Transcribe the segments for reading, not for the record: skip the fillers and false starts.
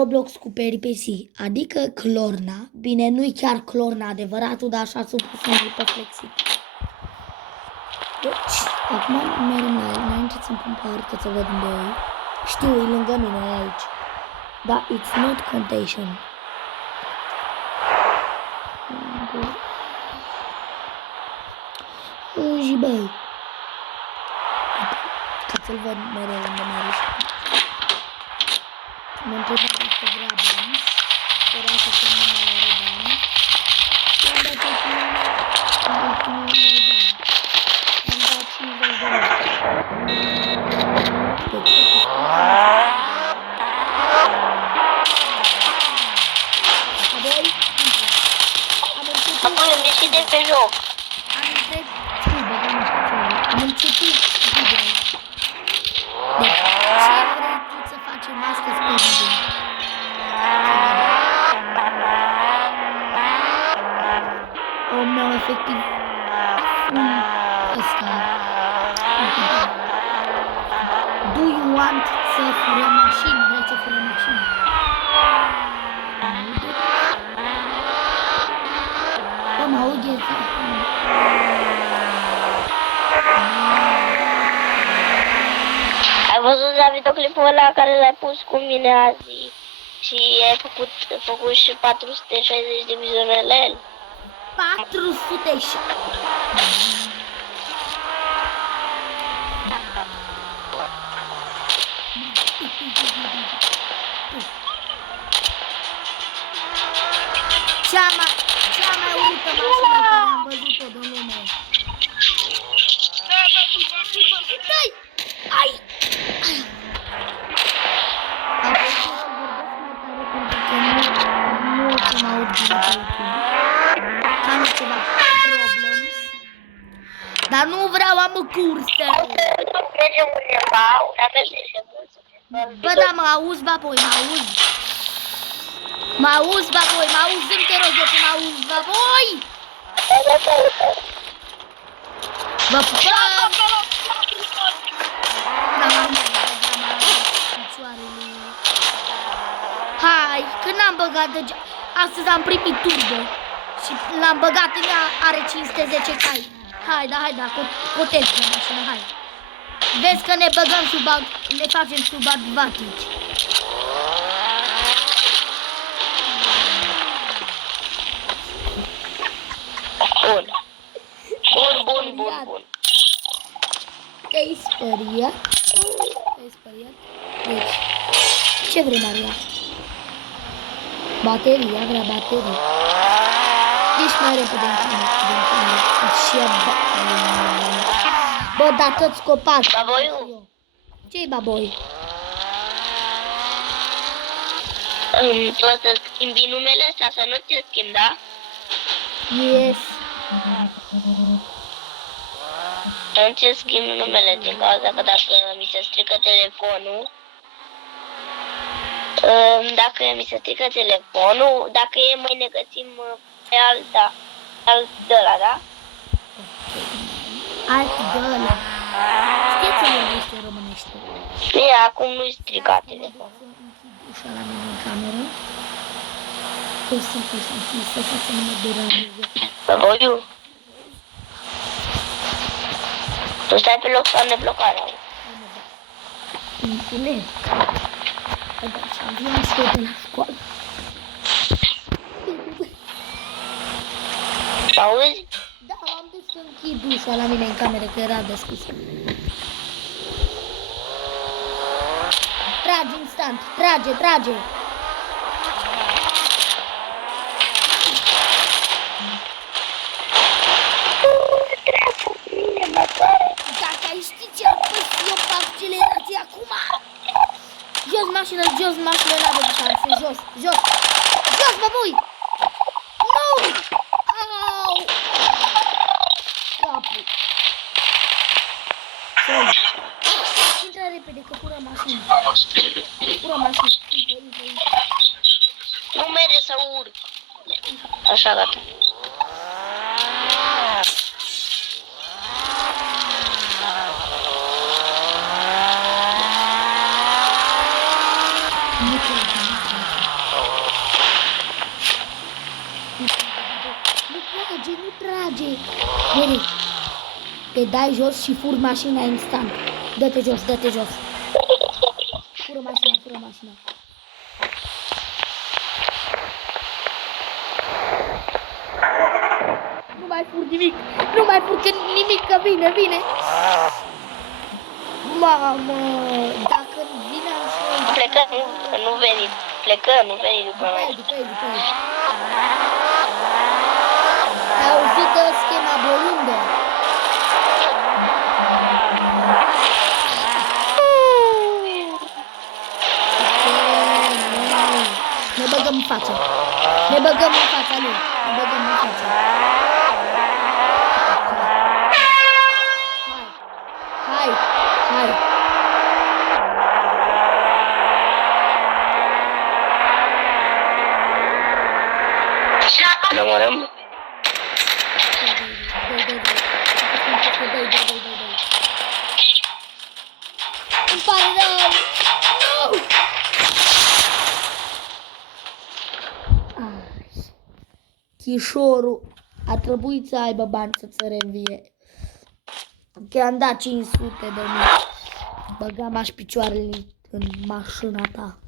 Roblox cu peripeci, adică Clorna. Bine, nu-i chiar Clorna adevăratul, dar așa s-a pus numele pe Flexit. Deci, acum mergem la el, înainte să-mi pun pe hartă să văd unde e. Știu, e lângă mine, e aici. Dar it's not contagion. Și băi. Ca să-l văd mereu unde merge. M-a întrebat dacă vrea bani. Speram că nu mai are bani. I-am dat 50 de bani. Am dat 50 de lei. Deci, apoi, am început... Apoi am ieșit de pe joc. Am început... Am început video. Deci, ce vrei tu să facem astăzi pe video? O meu efectiv ăsta. Do you want să furăm mașini? Vrei să furăm mașini? Bă, mă aud Ai văzut la videoclipul ăla care l-ai pus cu mine azi și ai făcut și 460 de vizionări la el? 400. Cea mai urâtă mașină care am văzut-o de lume. Dai! Ai! Apoi să vorbesc mai tare pentru că nu o să mă aud bine pe YouTube. Am ceva problems. Dar nu vreau, am o cursă. Mergem undeva, Bă, da, mă auzi, bapoi, mă auzi. Mă auzi, bapoi, mă auzi, îmi te rog eu că mă auzi, bapoi. Vă pupăm. Hai, că n-am băgat deja. Astăzi am primit turbo și l-am băgat în ea, are 510 cai. Hai, da, cotez de mașină, hai. Vezi că ne băgăm sub, ne facem sub advantage. Bun. Te-ai speriat? Deci, ce vrei, Maria? Bateria, vrea baterie. Deci mai repede în tine. Bă, da toți copaci. Baboiu? Ce-i baboi? Tu o să schimbi numele ăsta, să nu ți-l schimbi, da? Yes. Nu ți-l schimb numele din cauza că dacă mi se strică telefonul, dacă e mâine găsim pe alt de ăla, da? Alt de ăla. Știi ce vorbește românește? Bine, acum nu-i strica telefonul. Ușa la mine în cameră. O să facem mă deranjeze. Baboiu? Tu stai pe loc sau neblocarea? Mulțumesc. Da, și-am vine și de la școală. Auzi? Da, m-am dus să închid ușa la mine în cameră, că era deschisă. Trage instant, trage. Dacă ai ști ce am pus eu pe accelerație acum. Jos mașină, n-are distanță, jos, băbui! Nu! Au! Capul! Intră repede, că fură mașină. Nu merge să urc. Așa, gata. te dai jos și furi mașina instant. Dă-te jos, dă-te jos. Fură mașina, fură mașina. Nu mai fur nimic, nu mai fur nimic, că vine, vine. Mamă, dacă vine așa... Plecăm, nu veni, plecăm, nu veni după noi. După el. Ai auzit schema bolundă? Ne băgăm în față. Ne băgăm în fața lui. Ne băgăm în față. Hai. Ne omorăm? Îmi pare rău. Nu! Chișorul a trebuit să aibă bani să-ți reînvie. Că i-am dat 500 de mii. Băgam aș picioarele în mașina ta.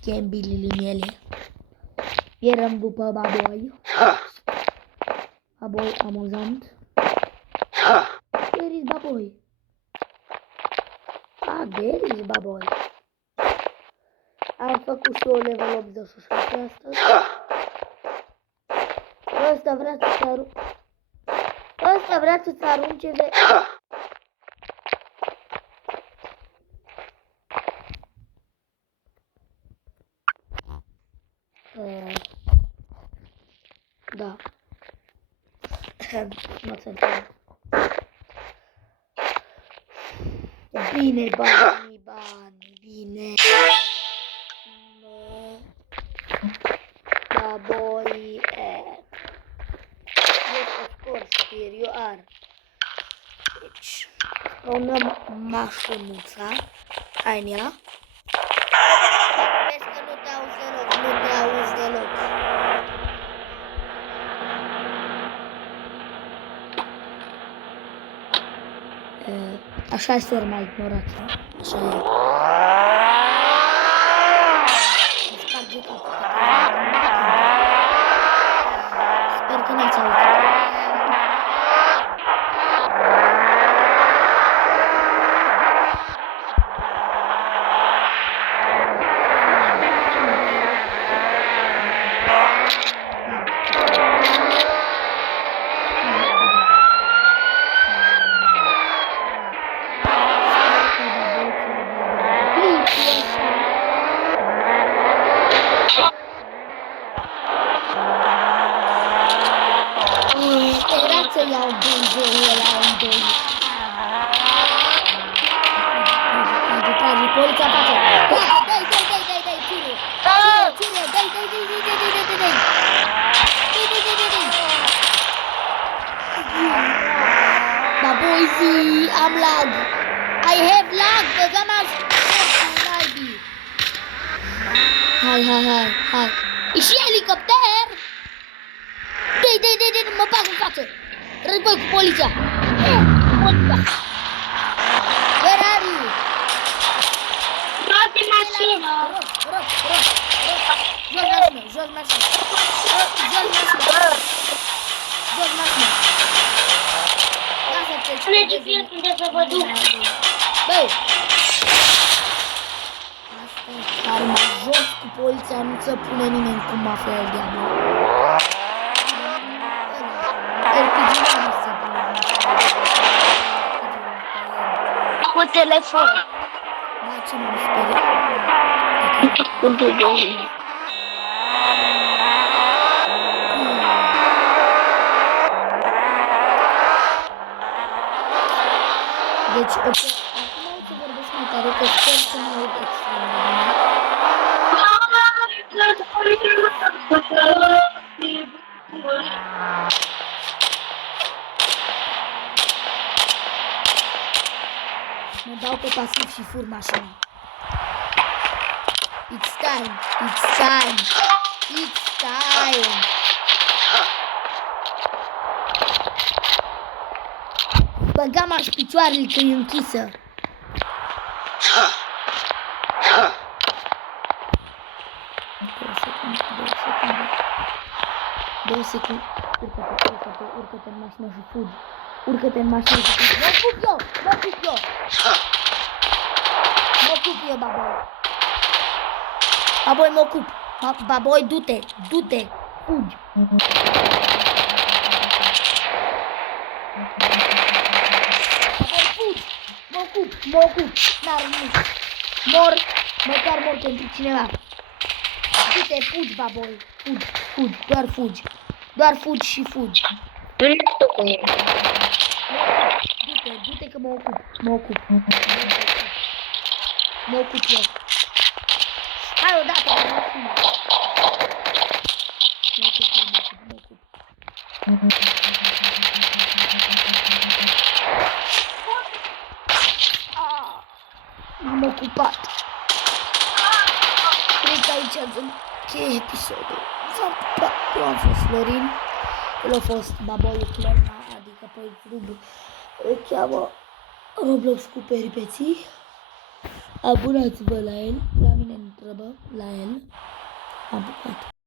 Chembilile mele. Eram după baboi. Baboi amuzant. There is baboi. There is baboi. Am făcut și o level 86 astăzi. Ăsta vrea să-ți arunce de... Da. Nu se întâmplă. Bine, bine. Baboi yes, of course, here you are. Deci, luăm mașinuța. Hai în ea. Vezi că nu te auzi deloc, Așa este mai ignorat, așa e. Sparge capul. Sper că n-ați auzit. Iau benzoul ăla în doi. Tragi, poliția face. Dai, cine? Dai. Da, boyzi, am lag. I have lag, băgăm așa. Hai. E și elicopter. Dai, mă bag în față. Război cu poliția! Where are you? Toate mașina! Jos mașina! Lasă-te! Merge fie unde să vă duc! Băi! Asta e karma. Jos cu poliția, nu se pune nimeni cu mafia el diavol. Cu telefon. Da, ce m-am speriat. Deci, ok, acum o să vorbesc mai tare, că sper să mă aud extrem de bine. Mă dau pe pasiv și fur mașina. It's time. băgam aș picioarele că e închisă. Două secunde. Urcă-te în mașină și fugi. Urcă-te în mașină și fugi. Mă ocup eu, baboi. Baboi, mă ocup. Baboi, du-te, fugi. Baboi, fugi. Mă ocup. N-ar nimic. Măcar mor pentru cineva. Du-te, fugi, baboi. Fugi, doar fugi. Doar fugi și fugi. Nu ne știu cu mine. Du-te că mă ocup eu. Hai odată, mă ocup. M-am ocupat. Cred că aici să încheie episodul. S-a pupat. Eu am fost Florin. El a fost baboiul Clerna, adică pe YouTube îl cheamă Roblox cu peripeții. Abonați-vă la el. La mine nu trebuie, la el. Am pupat.